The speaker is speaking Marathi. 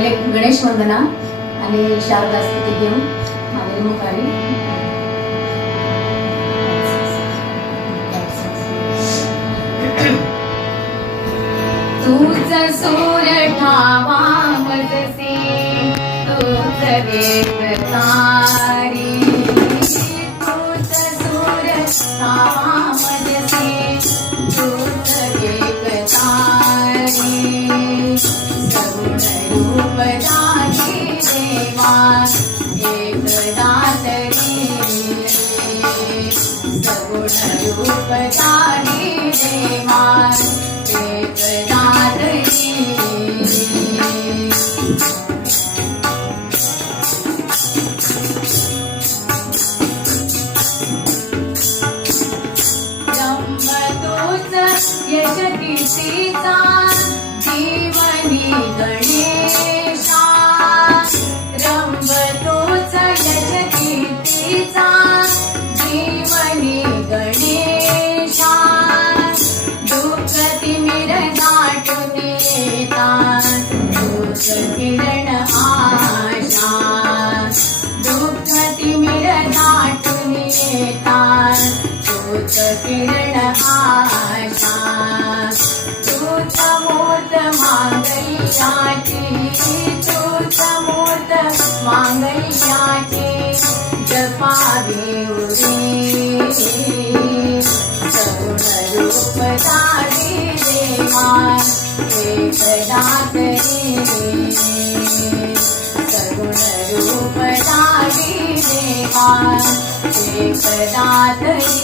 पहिले गणेश वंदना आणि शारदा स्तुती घेऊन मागील मुखारी तूच सूर ठावा मजसे तूच वेगतारी तूच सूर ठावा मजसे तूच वेगतारी सगुण रूप दानी देवा एकदा तरी सगुण रूप दानी देवा एकदा यश कीर्तीचा जीवनी गणेशा रंबतोच यश कीर्तीचा जीवनी गणेशा दुःख तिमिर दाटून येतात तूच किरण आशा दुःख तिमिर दाटून येतात तूच किरण आशा तूच मूर्त मांगल्याची तूच मूर्त मांगल्याची जपावी उरी सगुण रूप दानी देवा एकदा तरी सगुण रूप दानी देवा एकदा तरी